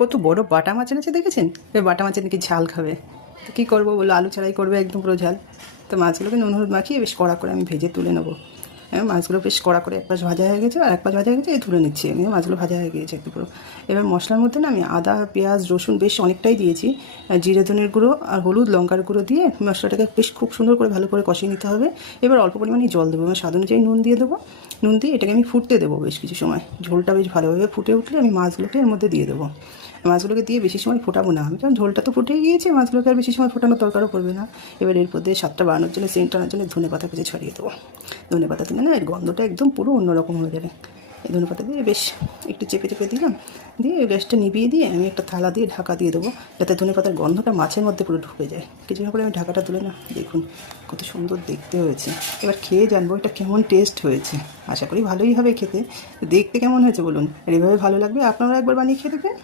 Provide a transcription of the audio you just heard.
কত বড় বাটা মাছ এনেছে দেখেছেন? এই বাটা মাছের নাকি ঝাল খাবে। তো কী করবো বলো, আলু ছাড়াই করবে একদম পুরো ঝাল। তো মাছগুলোকে নুন হলুদ মাখিয়ে বেশ কড়া করে আমি ভেজে তুলে নেবো। হ্যাঁ, মাছগুলো বেশ কড়া করে এক পাশ ভাজা হয়ে গেছে আর এক পাশ ভাজা হয়ে গেছে, এই তুলে নিচ্ছি আমি। মাছগুলো ভাজা হয়ে গিয়েছে একটু পুরো। এবার মশলার মধ্যে না আমি আদা পেঁয়াজ রসুন বেশ অনেকটাই দিয়েছি, জিরে ধনের গুঁড়ো আর হলুদ লঙ্কার গুঁড়ো দিয়ে মশলাটাকে বেশ খুব সুন্দর করে ভালো করে কষিয়ে নিতে হবে। এবার অল্প পরিমাণে জল দেবো, আমার স্বাদ অনুযায়ী নুন দিয়ে দেবো। নুন দিয়ে এটাকে আমি ফুটতে দেবো বেশ কিছু সময়। ঝোলটা বেশ ভালোভাবে ফুটে উঠলে আমি মাছগুলোকে এর মধ্যে দিয়ে দেবো। মাছগুলোকে দিয়ে বেশি সময় ফোটাবো না আমি, কারণ ঝোলটা তো ফুটেই গিয়েছে, মাছগুলোকে আর বেশি সময় ফোটানোর দরকারও পড়বে না। এবার এর মধ্যে স্বাদটা বাড়ানোর জন্য, সেন্ট আনার জন্য ধনে পাতা কুচি ছড়িয়ে দেবো। ধনে পাতা দিলে না এর গন্ধটা একদম পুরো অন্যরকম হয়ে যাবে। এই ধনে পাতা দিয়ে বেশ একটু চেপে চেপে দিলাম, দিয়ে গ্যাসটা নিভিয়ে দিয়ে আমি একটা থালা দিয়ে ঢাকা দিয়ে দেবো, যাতে ধনে পাতার গন্ধটা মাছের মধ্যে পুরো ঢুকে যায়। কিছুক্ষণ পরে আমি ঢাকাটা তুলে না, দেখুন কত সুন্দর দেখতে হয়েছে। এবার খেয়ে জানবো এটা কেমন টেস্ট হয়েছে। আশা করি ভালোই হবে খেতে। দেখতে কেমন হয়েছে বলুন, আর এভাবে ভালো লাগবে, আপনারা একবার বানিয়ে খেয়ে দেখবেন।